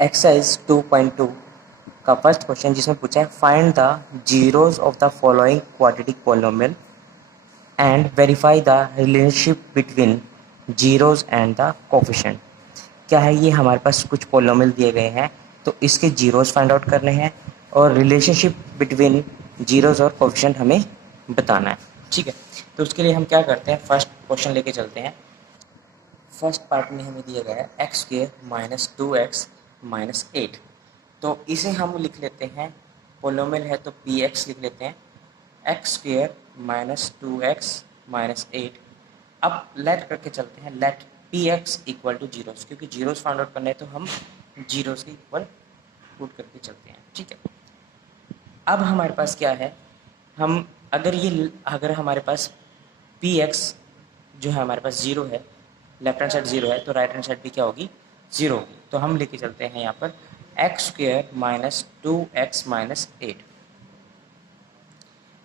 Exercise 2.2 का first question जिसमें पूछा है find the zeros of the following quadratic polynomial and verify the relationship between zeros and the coefficient. क्या है ये, हमारे पास कुछ पॉलिनोमियल दिए गए हैं तो इसके जीरोज फाइंड आउट करने हैं और रिलेशनशिप बिटवीन जीरोज और कोफिशिएंट हमें बताना है। ठीक है, तो उसके लिए हम क्या करते हैं, फर्स्ट क्वेश्चन लेके चलते हैं। फर्स्ट पार्ट में हमें दिया गया है x square minus 2x minus 8। तो इसे हम लिख लेते हैं, पोलोमियल है तो पी एक्स लिख लेते हैं, x square minus 2x minus 8। अब लेट करके चलते हैं, let P x equal to zeros, क्योंकि जीरोस फाइंड आउट करना है तो हम जीरोस के इक्वल पुट करके चलते हैं। ठीक है, अब हमारे पास क्या है, हम अगर हमारे पास पी एक्स जो है हमारे पास जीरो है, लेफ्ट हैंड साइड जीरो है तो राइट हैंड साइड भी क्या होगी, जीरो होगी। तो हम लेके चलते हैं यहाँ पर x square minus 2x minus 8।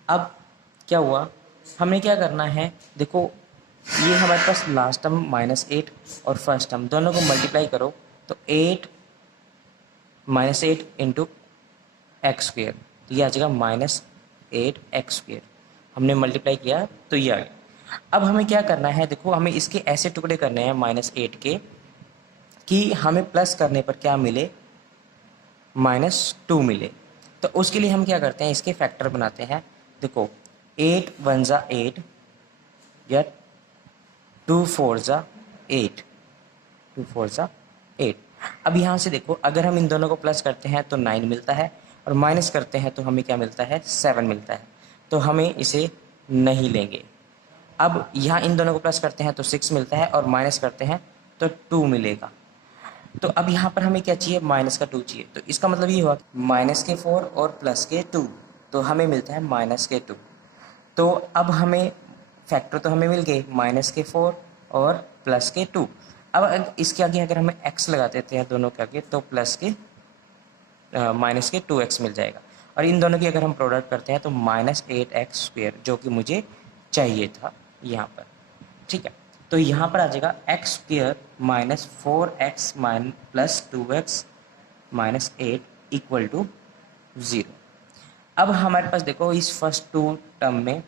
अब क्या हुआ, हमें क्या करना है, देखो ये हमारे पास लास्ट टर्म माइनस 8 और फर्स्ट टर्म दोनों को मल्टीप्लाई करो तो 8 माइनस 8 इंटू एक्स स्क्वेयर, तो ये आ जाएगा माइनस 8x²। हमने मल्टीप्लाई किया तो ये आ गया। अब हमें क्या करना है, देखो हमें इसके ऐसे टुकड़े करने हैं -8 के कि हमें प्लस करने पर क्या मिले, -2 मिले। तो उसके लिए हम क्या करते हैं, इसके फैक्टर बनाते हैं। देखो 8 1 ज़ा 8 या 2 4 ज़ा 8, 2 4 ज़ा 8। अब यहाँ से देखो अगर हम इन दोनों को प्लस करते हैं तो 9 मिलता है और माइनस करते हैं तो हमें क्या मिलता है, 7 मिलता है। तो हमें इसे नहीं लेंगे। अब यहाँ इन दोनों को प्लस करते हैं तो 6 मिलता है और माइनस करते हैं तो 2 मिलेगा। तो अब यहाँ पर हमें क्या चाहिए, माइनस का 2 चाहिए। तो इसका मतलब ये हुआ माइनस के 4 और प्लस के 2, तो हमें मिलता है माइनस के 2। तो अब हमें फैक्टर तो हमें मिल गए माइनस के 4 और प्लस के 2। अब इसके आगे अगर हमें x लगा देते हैं दोनों के आगे तो प्लस के माइनस के 2x मिल जाएगा। और इन दोनों की अगर हम प्रोडक्ट करते हैं तो -8x² जो कि मुझे चाहिए था यहाँ पर। ठीक है, तो यहाँ पर आ जाएगा x² minus 4x plus 2x minus 8 equal to 0। अब हमारे पास देखो इस फर्स्ट टर्म में,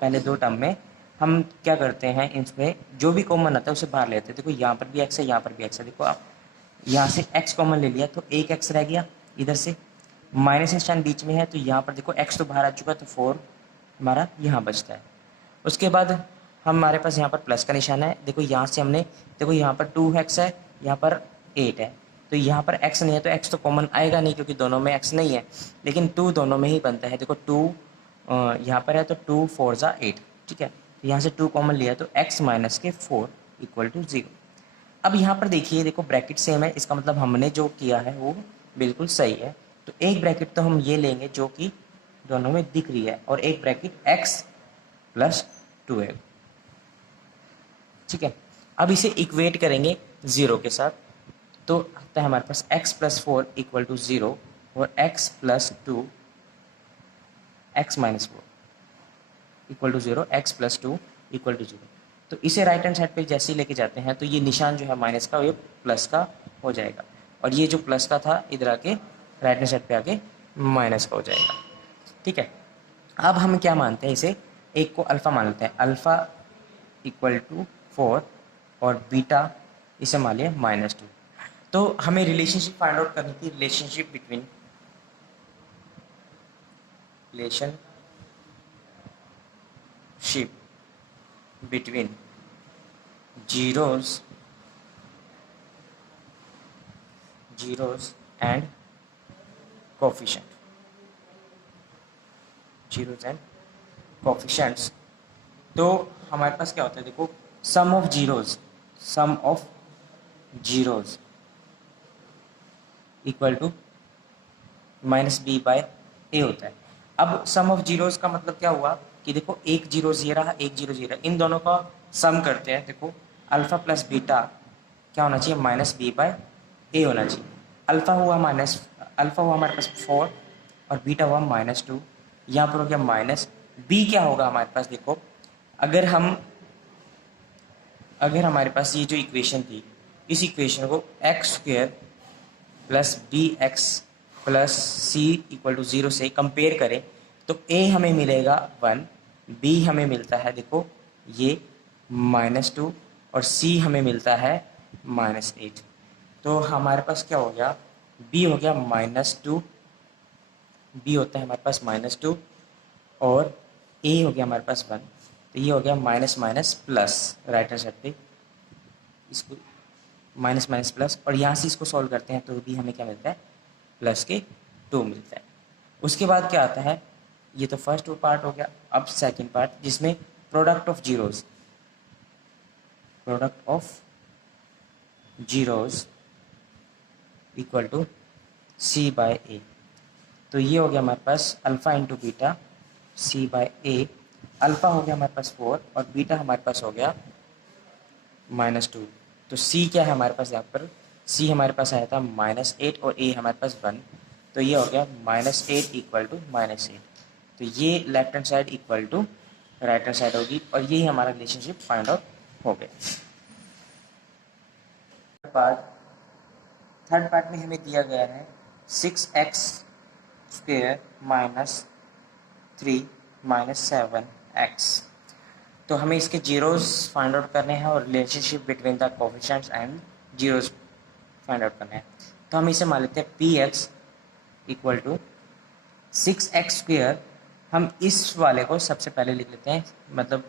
पहले दो टर्म में हम क्या करते हैं, इसमें जो भी कॉमन आता है उसे बाहर लेते हैं। देखो यहाँ पर भी x है, यहाँ पर भी x है। देखो आप यहाँ से x कॉमन ले लिया तो एक x रह गया, इधर से माइनस निशान बीच में है तो यहाँ पर देखो x तो बाहर आ चुका तो 4 हमारा यहाँ बचता है। उसके बाद हमारे पास यहाँ पर प्लस का निशान है। देखो यहाँ से हमने, देखो यहाँ पर 2x है, यहाँ पर 8 है, तो यहाँ पर x नहीं है तो x तो कॉमन आएगा नहीं क्योंकि दोनों में x नहीं है, लेकिन 2 दोनों में ही बनता है। देखो 2 यहाँ पर है तो 2 4 ज़ा 8। ठीक है, तो यहाँ से 2 कॉमन लिया तो x माइनस के 4 इक्वल टू 0। अब यहाँ पर देखिए, देखो ब्रैकेट सेम है, इसका मतलब हमने जो किया है वो बिल्कुल सही है। तो एक ब्रैकेट तो हम ये लेंगे जो कि दोनों में दिख रही है और एक ब्रैकेट x प्लस 2 है। ठीक है, अब इसे इक्वेट करेंगे 0 के साथ तो आता है हमारे पास x प्लस 4 इक्वल टू 0 और x plus 2 x minus 4 equal to 0, x plus 2 equal to 0। तो इसे राइट हैंड साइड पे जैसे ही लेके जाते हैं तो ये निशान जो है माइनस का ये प्लस का हो जाएगा और ये जो प्लस का था इधर आके राइट हैंड साइड पे आके माइनस का हो जाएगा। ठीक है, अब हम क्या मानते हैं, इसे एक को अल्फ़ा मान लेते हैं, अल्फ़ा इक्वल टू 4 और बीटा इसे मान लिया -2। तो हमें रिलेशनशिप फाइंड आउट करनी थी, relationship between zeros and coefficient, zeros and coefficients. तो हमारे पास क्या होता है, देखो sum of zeros equal to -b/a होता है। अब सम ऑफ जीरोस का मतलब क्या हुआ कि देखो एक जीरो ये रहा, एक जीरो ये रहा, इन दोनों का सम करते हैं। देखो अल्फ़ा प्लस बीटा क्या होना चाहिए, -b/a होना चाहिए। अल्फ़ा हुआ हमारे पास 4 और बीटा हुआ -2, यहाँ पर हो गया माइनस। b क्या होगा हमारे पास, देखो अगर हमारे पास ये जो इक्वेशन थी, इस इक्वेशन को x² plus b x plus c equal to 0 से कंपेयर करें तो ए हमें मिलेगा 1, बी हमें मिलता है देखो ये -2 और सी हमें मिलता है -8। तो हमारे पास क्या हो गया, बी हो गया -2, बी होता है हमारे पास -2 और ए हो गया हमारे पास 1। तो ये हो गया minus minus plus, right hand side पे इसको माइनस माइनस प्लस, और यहाँ से इसको सॉल्व करते हैं तो भी हमें क्या मिलता है, प्लस के 2 मिलता है। उसके बाद क्या आता है, ये तो फर्स्ट पार्ट हो गया। अब सेकंड पार्ट जिसमें product of zeros, product of zeros equal to C by ए। तो ये हो गया हमारे पास alpha into beta C by A. Alpha हो गया हमारे पास 4 और बीटा हमारे पास हो गया -2। तो सी क्या है हमारे पास, यहाँ पर सी हमारे पास आया था -8 और ए हमारे पास 1। तो ये हो गया -8 इक्वल टू -8। तो ये left hand side equal to right hand side होगी और यही हमारा रिलेशनशिप फाइंड आउट हो गया। थर्ड पार्ट में हमें दिया गया है 6x² माइनस 3 माइनस 7x। तो हमें इसके जीरोस फाइंड आउट करने हैं और relationship between the coefficients and zeros find out करना है। तो हम इसे मान लेते हैं px इक्वल टू 6x²। हम इस वाले को सबसे पहले लिख लेते हैं, मतलब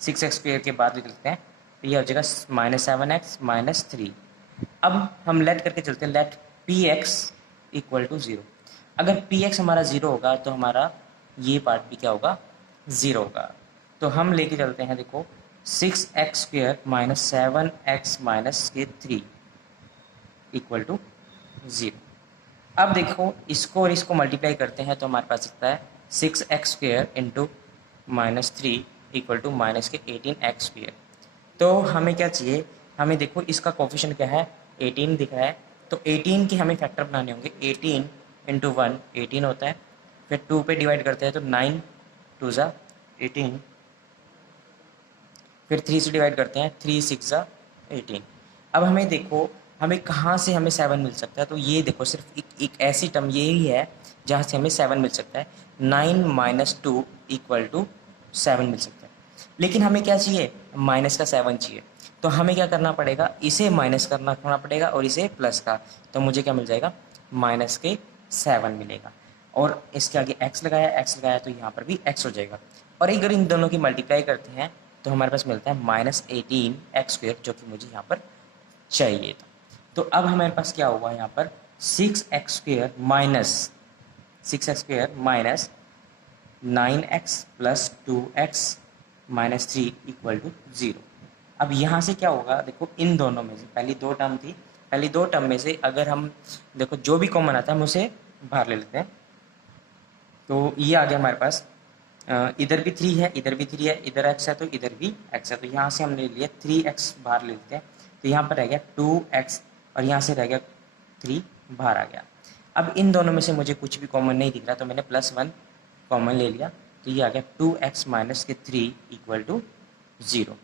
6x² के बाद लिख लेते हैं। तो ये हो जाएगा -7x माइनस 3। अब हम लेट करके चलते हैं, लेट px इक्वल टू 0। अगर px हमारा 0 होगा तो हमारा ये पार्ट भी क्या होगा, 0 होगा। तो हम लेके चलते हैं देखो 6x² माइनस 7x माइनस के 3 इक्वल टू 0। अब देखो इसको और इसको मल्टीप्लाई करते हैं तो हमारे पास सकता है 6x² into -3 equal to minus के 18x²। तो हमें क्या चाहिए, हमें देखो इसका कोफिशिएंट क्या है, 18 दिख रहा है। तो 18 के हमें फैक्टर बनाने होंगे। 18 इंटू 1 18 होता है, फिर 2 पे डिवाइड करते हैं तो 9 2 ज़ा 18, फिर 3 से डिवाइड करते हैं 3 6 ज़ा 18। अब हमें देखो हमें कहाँ से हमें 7 मिल सकता है, तो ये देखो सिर्फ एक ऐसी टर्म यही है जहाँ से हमें 7 मिल सकता है। 9 माइनस 2 इक्वल टू 7 मिल सकता है। लेकिन हमें क्या चाहिए, माइनस का 7 चाहिए। तो हमें क्या करना पड़ेगा, इसे माइनस करना पड़ेगा और इसे प्लस का। तो मुझे क्या मिल जाएगा, माइनस के 7 मिलेगा। और इसके आगे x लगाया तो यहाँ पर भी x हो जाएगा। और अगर इन दोनों की मल्टीप्लाई करते हैं तो हमारे पास मिलता है -18x², जो कि मुझे यहाँ पर चाहिए था। तो अब हमारे पास क्या हुआ यहाँ पर 6x² minus 9x plus 2x minus 3 equal to 0। अब यहाँ से क्या होगा, देखो इन दोनों में से पहली दो टर्म थी, पहली दो टर्म में से अगर हम देखो जो भी कॉमन आता है हम उसे बाहर ले लेते हैं। तो ये आ गया हमारे पास, इधर भी 3 है, इधर भी 3 है, इधर x है तो इधर भी x है। तो यहाँ से हमने लिया 3x बाहर ले लेते हैं। तो यहाँ पर रह गया 2x और यहाँ से रह गया 3 बाहर आ गया। अब इन दोनों में से मुझे कुछ भी कॉमन नहीं दिख रहा तो मैंने +1 कॉमन ले लिया। तो ये आ गया 2x माइनस के 3 इक्वल टू 0।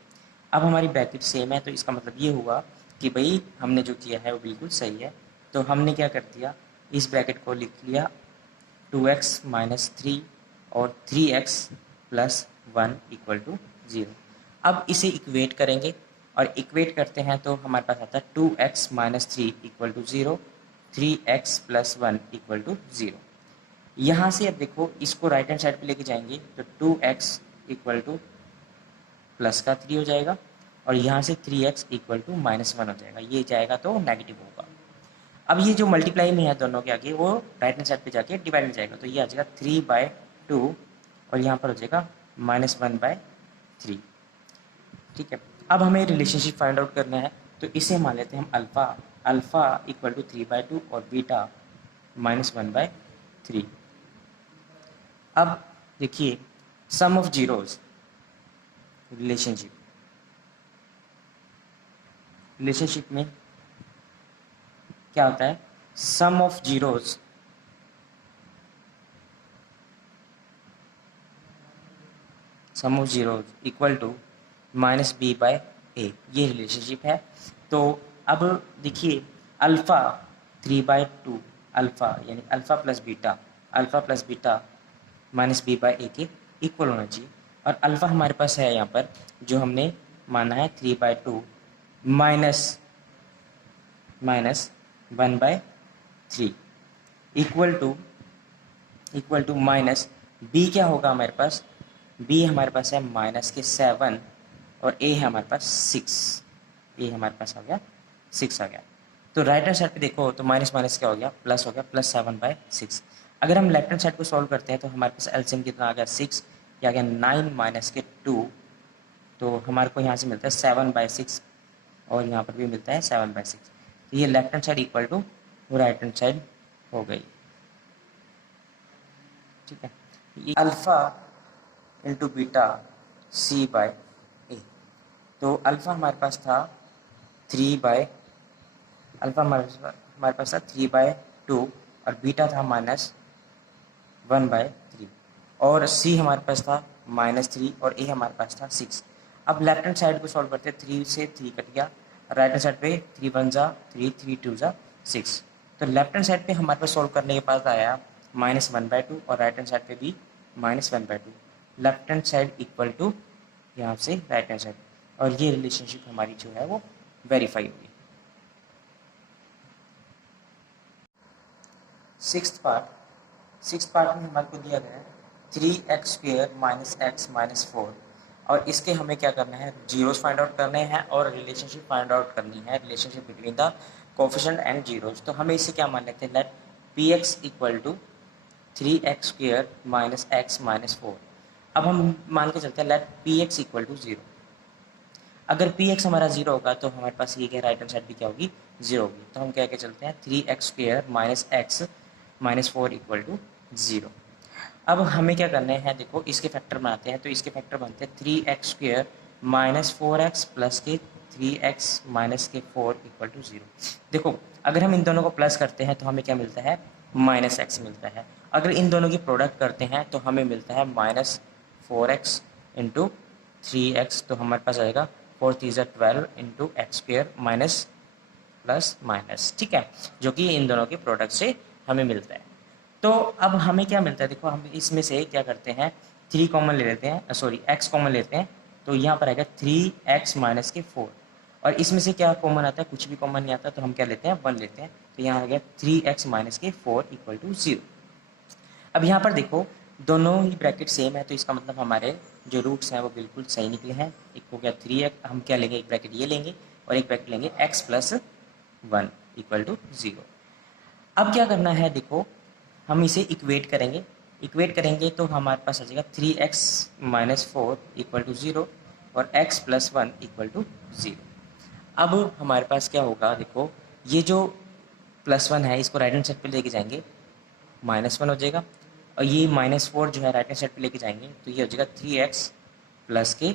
अब हमारी ब्रैकेट सेम है तो इसका मतलब ये हुआ कि भाई हमने जो किया है वो बिल्कुल सही है। तो हमने क्या कर दिया, इस ब्रैकेट को लिख लिया 2x माइनस 3 और 3x प्लस 1 इक्वल टू 0। अब इसे इक्वेट करेंगे और इक्वेट करते हैं तो हमारे पास आता है 2x minus 3 equal to 0, 3x plus 1 equal to 0। यहाँ से अब देखो इसको राइट हैंड साइड पे लेके जाएंगे तो 2x इक्वल टू प्लस का 3 हो जाएगा और यहाँ से 3x इक्वल टू -1 हो जाएगा। ये जाएगा तो नेगेटिव होगा। अब ये जो मल्टीप्लाई में है दोनों के आगे वो राइट हैंड साइड पे जाके डिवाइड में जाएगा। तो ये आ जाएगा 3/2 और यहाँ पर हो जाएगा -1/3। ठीक है, अब हमें रिलेशनशिप फाइंड आउट करना है तो इसे मान लेते हैं हम अल्फ़ा इक्वल टू 3/2 और बीटा -1/3। अब देखिए सम ऑफ जीरोज रिलेशनशिप में क्या होता है, sum of zeros equal to -b/a, ये रिलेशनशिप है। तो अब देखिए अल्फ़ा 3/2 अल्फ़ा यानी alpha plus beta minus B by A के इक्वल होना चाहिए। और अल्फ़ा हमारे पास है यहाँ पर जो हमने माना है 3/2 minus 1/3 equal to minus b क्या होगा हमारे पास, बी हमारे पास है माइनस के 7 और ए है हमारे पास 6, ए हमारे पास आ गया 6 आ गया। तो राइट हैंड साइड पे देखो तो माइनस माइनस क्या हो गया, प्लस हो गया, प्लस 7/6। अगर हम लेफ्ट हैंड साइड को सॉल्व करते हैं तो हमारे पास एलसीएम कितना आ गया 6, या आ गया 9 माइनस के 2, तो हमारे को यहाँ से मिलता है 7/6 और यहाँ पर भी मिलता है 7/6। तो ये left hand side equal to right hand side हो गई। ठीक है, ये alpha into beta C by ए। तो अल्फ़ा हमारे पास था 3 अल्फ़ा हमारे पास था 3/2 और बीटा था -1/3 और सी हमारे पास था -3 और ए हमारे पास था 6। अब लेफ्ट हैंड साइड को सॉल्व करते हैं, 3 से 3 कट गया, राइट हैंड साइड पे 3 1 जा 3, 3 2 जा 6। तो लेफ्ट हैंड साइड पे हमारे पास सॉल्व करने के बाद आया -1/2 और राइट हैंड साइड पे भी -1/2। Left hand side equal to यहाँ से राइट हैंड साइड, और ये रिलेशनशिप हमारी जो है वो वेरीफाई होगी। सिक्स्थ पार्ट में हमारे को दिया गया है 3x² - x - 4 और इसके हमें क्या करना है, जीरोस फाइंड आउट करने हैं और रिलेशनशिप फाइंड आउट करनी है, relationship between the coefficient and zeros. तो हमें इसे क्या मान लेते हैं, let px equal to 3x² - x - 4। अब हम मान के चलते हैं लेट px इक्वल टू 0। अगर px हमारा 0 होगा तो हमारे पास ये क्या राइट हैंड साइड भी क्या होगी, 0 होगी। तो हम क्या चलते हैं 3x² - x - 4 इक्वल टू 0। अब हमें क्या करना है, देखो इसके फैक्टर बनाते हैं, तो इसके फैक्टर बनते हैं 3x² - 4x प्लस के 3x माइनस के 4 इक्वल टू 0। देखो अगर हम इन दोनों को प्लस करते हैं तो हमें क्या मिलता है, -x मिलता है। अगर इन दोनों की प्रोडक्ट करते हैं तो हमें मिलता है -4x इंटू 3x, तो हमारे पास आएगा 4 3 12 into x² minus plus minus, ठीक है, जो कि इन दोनों के प्रोडक्ट से हमें मिलता है। तो अब हमें क्या मिलता है, देखो हम इसमें से क्या करते हैं 3 कॉमन ले लेते हैं, सॉरी x कॉमन लेते हैं, तो यहाँ पर आएगा 3x माइनस के 4 और इसमें से क्या कॉमन आता है, कुछ भी कॉमन नहीं आता, तो हम क्या लेते हैं 1 लेते हैं, तो यहाँ आ गया 3x माइनस के 4 इक्वल टू 0। अब यहाँ पर देखो दोनों ही ब्रैकेट सेम है, तो इसका मतलब हमारे जो रूट्स हैं वो बिल्कुल सही निकले हैं। एक हो गया 3x, हम क्या लेंगे, एक ब्रैकेट ये लेंगे और एक ब्रैकेट लेंगे x प्लस 1 इक्वल टू 0। अब क्या करना है, देखो हम इसे इक्वेट करेंगे तो हमारे पास आ जाएगा 3x माइनस 4 इक्वल टू 0 और x प्लस 1 इक्वल टू 0। अब हमारे पास क्या होगा, देखो ये जो +1 है इसको राइट हैंड साइड पे लेके जाएंगे, -1 हो जाएगा, और ये -4 जो है राइट हैंड साइड पे लेके जाएंगे तो ये हो जाएगा 3x प्लस के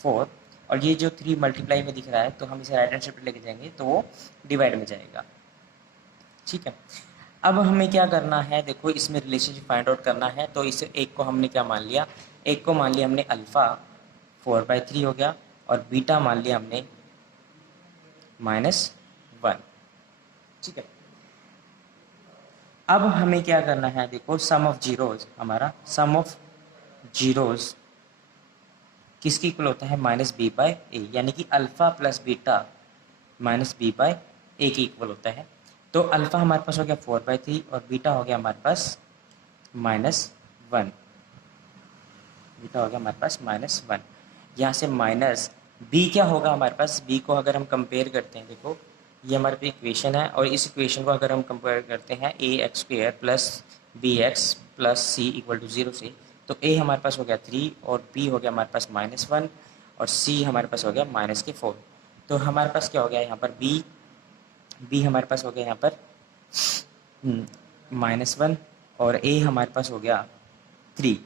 4, और ये जो 3 मल्टीप्लाई में दिख रहा है तो हम इसे राइट हैंड साइड पे लेके जाएंगे तो वो डिवाइड में जाएगा। ठीक है, अब हमें क्या करना है, देखो इसमें रिलेशनशिप फाइंड आउट करना है, तो इसे एक को हमने क्या मान लिया, एक को मान लिया हमने अल्फ़ा 4/3 हो गया और बीटा मान लिया हमने -1। ठीक है, अब हमें क्या करना है, देखो सम ऑफ जीरोज, हमारा सम ऑफ जीरोज किसकी इक्वल होता है, -b/a, यानी कि अल्फ़ा प्लस बीटा -b/a की इक्वल होता है। तो अल्फ़ा हमारे पास हो गया 4/3 और बीटा हो गया हमारे पास -1, बीटा हो गया हमारे पास -1। यहाँ से माइनस b क्या होगा हमारे पास, b को अगर हम कंपेयर करते हैं, देखो ये हमारे पास इक्वेशन है और इस इक्वेशन को अगर हम कंपेयर करते हैं ax² plus bx plus c equal to 0 से, तो a हमारे पास हो गया 3 और b हो गया हमारे पास -1 और c हमारे पास हो गया -4। तो हमारे पास क्या हो गया यहाँ पर b हमारे पास हो गया यहाँ पर -1 और a हमारे पास हो गया 3।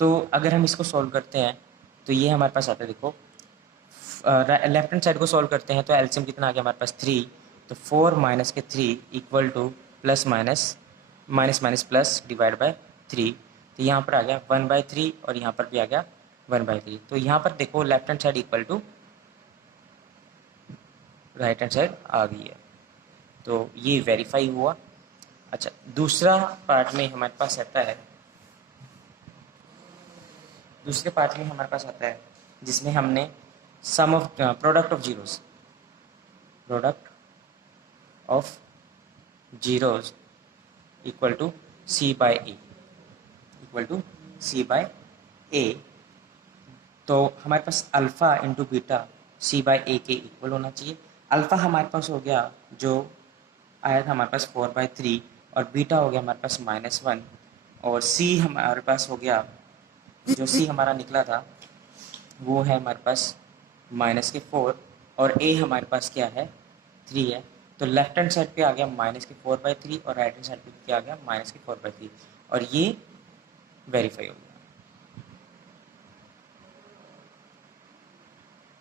तो अगर हम इसको सॉल्व करते हैं तो ये हमारे पास आता है, देखो लेफ्ट हैंड साइड को सॉल्व करते हैं तो एलसीएम कितना आ गया हमारे पास 3, तो 4 माइनस के 3 equal two plus minus minus minus plus divide by 3, तो यहाँ पर आ गया 1/3 और यहाँ पर भी आ गया 1/3। तो यहाँ पर देखो left hand side equal to right hand side आ गई है। तो ये वेरीफाई हुआ। अच्छा, दूसरा पार्ट में हमारे पास आता है, दूसरे पार्ट में हमारे पास आता है जिसमें हमने sum of product of zeros, product of zeros equal to C by A, equal to C by ए। तो हमारे पास alpha into beta C by A के इक्वल होना चाहिए। अल्फ़ा हमारे पास हो गया जो आया था हमारे पास 4/3 और बीटा हो गया हमारे पास -1 और सी हमारे पास हो गया, जो सी हमारा निकला था वो है हमारे पास -4 और ए हमारे पास क्या है 3 है। तो लेफ्ट हैंड साइड पे आ गया -4/3 और राइट हैंड साइड पे क्या आ गया -4/3 और ये वेरीफाई हो गया।